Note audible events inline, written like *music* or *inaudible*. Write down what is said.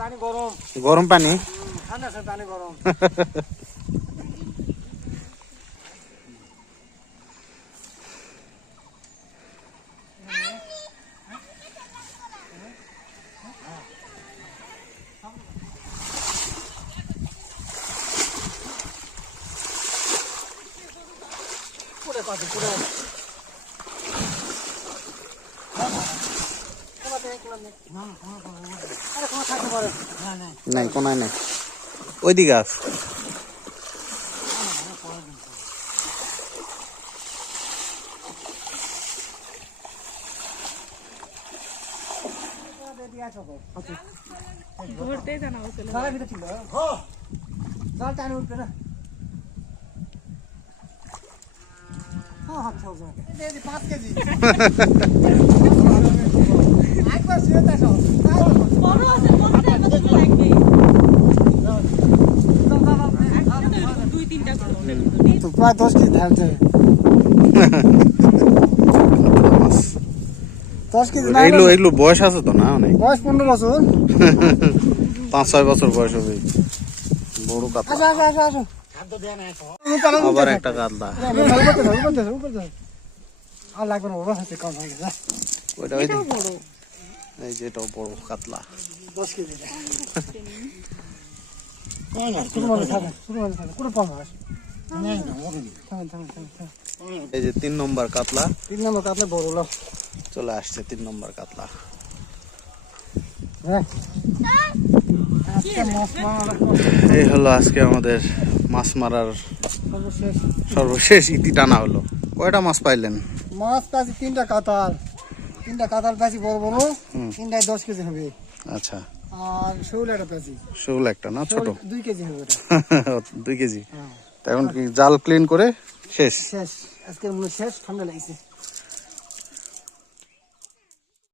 পানি গরম গরম পানি ঠান্ডা আছে পানি গরম পুরে পাতি নাই কোনায় নাই। ওইদিকে আস। ঘুরতেই জানা হয়েছিল জাল টানে উঠবে না পাঁচ কেজি একবার শুয়ে দেখো বড় আছে বলতে কত লাগবে একসাথে দুই তিনটা করে তো প্রায় দশ কেজি ধান যাবে দশ কেজি না এগুলো এগুলো বয়স আছে তো না অনেক? বয়স পনেরো বছর। পাঁচ ছয় বছর বয়স হবে। বড় কাতলা আসো আসো আসো আসো। আবার একটা কাতলা আর লাগবে না ওরা হাতে কম হয়ে গেছে। ওইটা ওই দিকে। এই যে এটাও বড় কাতলা দশ কেজি শুরু মানে থাকে শুরু মানে থাকে কোনো পাম এই যে তিন নম্বর কাতলা। তিন নম্বর কাটলে বড় হলো। চলে আসছে তিন নম্বর কাতলা। হ্যাঁ। আজকে মাছ মারা এই হলো আজকে আমাদের মাছ মারার সর্বশেষ। সর্বশেষ ইতি টানা হলো। কয়টা মাছ পাইলেন? মাছ পাচ্ছি তিনটা কাতাল তিনটা কাতাল পাচ্ছি বড় বড়। তিনটায় দশ কেজি হবে। আচ্ছা। আর শৌল একটা পাচ্ছি শোল একটা না ছোট? দুই কেজি হবে *laughs* দুই কেজি। হ্যাঁ। এখন কি জাল ক্লিন করে শেষ? শেষ। আজকের মনে শেষ ঠান্ডা লাগছে।